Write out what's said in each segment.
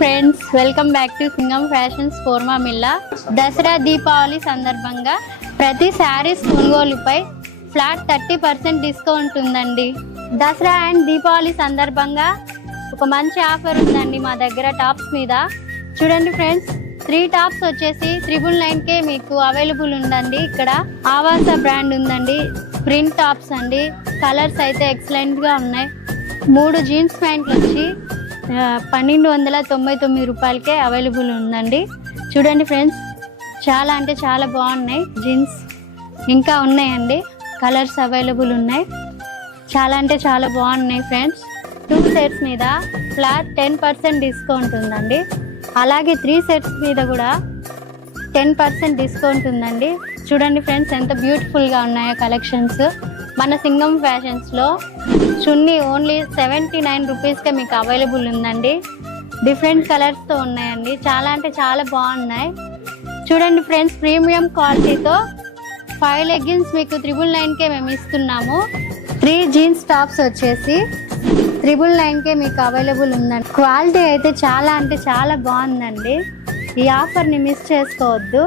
Friends welcome back to Singam fashions ఫోర్మా మిల్లా దసరా దీపావళి సందర్భంగా ప్రతి శారీస్ కొనుగోలుపై ఫ్లాట్ థర్టీ పర్సెంట్ డిస్కౌంట్ ఉందండి. దసరా అండ్ దీపావళి సందర్భంగా ఒక మంచి ఆఫర్ ఉందండి మా దగ్గర టాప్స్ మీద. చూడండి ఫ్రెండ్స్ త్రీ టాప్స్ వచ్చేసి త్రిబుల్ నైన్కే మీకు అవైలబుల్ ఉందండి. ఇక్కడ ఆవాస బ్రాండ్ ఉందండి. ప్రింట్ టాప్స్ అండి. కలర్స్ అయితే ఎక్సలెంట్గా ఉన్నాయి. మూడు జీన్స్ ప్యాంట్లు వచ్చి పన్నెండు వందల తొంభై తొమ్మిది రూపాయలకే అవైలబుల్ ఉందండి. చూడండి ఫ్రెండ్స్ చాలా అంటే చాలా బాగున్నాయి జీన్స్. ఇంకా ఉన్నాయండి కలర్స్ అవైలబుల్ ఉన్నాయి. చాలా అంటే చాలా బాగున్నాయి ఫ్రెండ్స్. టూ సెట్స్ మీద ఫ్లాట్ టెన్ పర్సెంట్ డిస్కౌంట్ ఉందండి. అలాగే త్రీ సెట్స్ మీద కూడా టెన్ పర్సెంట్ డిస్కౌంట్ ఉందండి. చూడండి ఫ్రెండ్స్ ఎంత బ్యూటిఫుల్గా ఉన్నాయో కలెక్షన్స్. మన సింగం ఫ్యాషన్స్లో చున్నీ ఓన్లీ సెవెంటీ నైన్ రూపీస్కే మీకు అవైలబుల్ ఉందండి. డిఫరెంట్ కలర్స్తో ఉన్నాయండి. చాలా అంటే చాలా బాగున్నాయి. చూడండి ఫ్రెండ్స్ ప్రీమియం క్వాలిటీతో ఫైవ్ లెగ్గిన్స్ మీకు త్రిబుల్ నైన్కే మేము ఇస్తున్నాము. త్రీ జీన్స్ టాప్స్ వచ్చేసి త్రిబుల్ నైన్కే మీకు అవైలబుల్ ఉందండి. క్వాలిటీ అయితే చాలా అంటే చాలా బాగుందండి. ఈ ఆఫర్ని మిస్ చేసుకోవద్దు.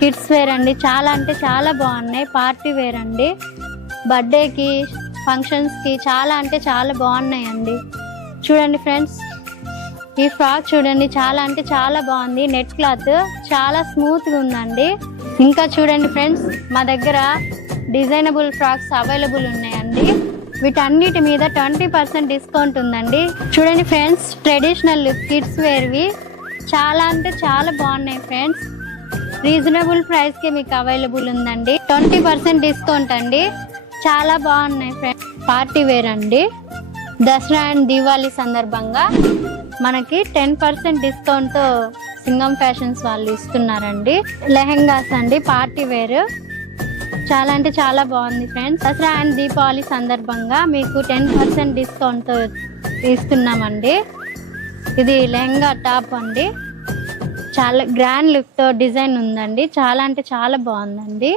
కిడ్స్ వేర్ అండి చాలా అంటే చాలా బాగున్నాయి. పార్టీ వేర్ అండి. బర్త్డేకి ఫంక్షన్స్కి చాలా అంటే చాలా బాగున్నాయండి. చూడండి ఫ్రెండ్స్ ఈ ఫ్రాక్ చూడండి చాలా అంటే చాలా బాగుంది. నెట్ క్లాత్ చాలా స్మూత్గా ఉందండి. ఇంకా చూడండి ఫ్రెండ్స్ మా దగ్గర డిజైనబుల్ ఫ్రాక్స్ అవైలబుల్ ఉన్నాయండి. వీటన్నిటి మీద ట్వంటీ పర్సెంట్ డిస్కౌంట్ ఉందండి. చూడండి ఫ్రెండ్స్ ట్రెడిషనల్ కిడ్స్ వేర్వి చాలా అంటే చాలా బాగున్నాయి ఫ్రెండ్స్. రీజనబుల్ ప్రైస్కి మీకు అవైలబుల్ ఉందండి. ట్వంటీ పర్సెంట్ డిస్కౌంట్ అండి. చాలా బాగున్నాయి ఫ్రెండ్స్ పార్టీ వేర్ అండి. దసరా అండ్ దీవాళీ సందర్భంగా మనకి టెన్ పర్సెంట్ డిస్కౌంట్తో సింగం ఫ్యాషన్స్ వాళ్ళు ఇస్తున్నారండి. లెహెంగాస్ అండి పార్టీ వేర్. చాలా అంటే చాలా బాగుంది ఫ్రెండ్స్ దసరా అండ్ దీపావళి సందర్భంగా మీకు టెన్ పర్సెంట్ డిస్కౌంట్తో ఇస్తున్నామండి. ఇది లెహంగా టాప్ అండి. చాలా గ్రాండ్ లుక్తో డిజైన్ ఉందండి. చాలా అంటే చాలా బాగుందండి.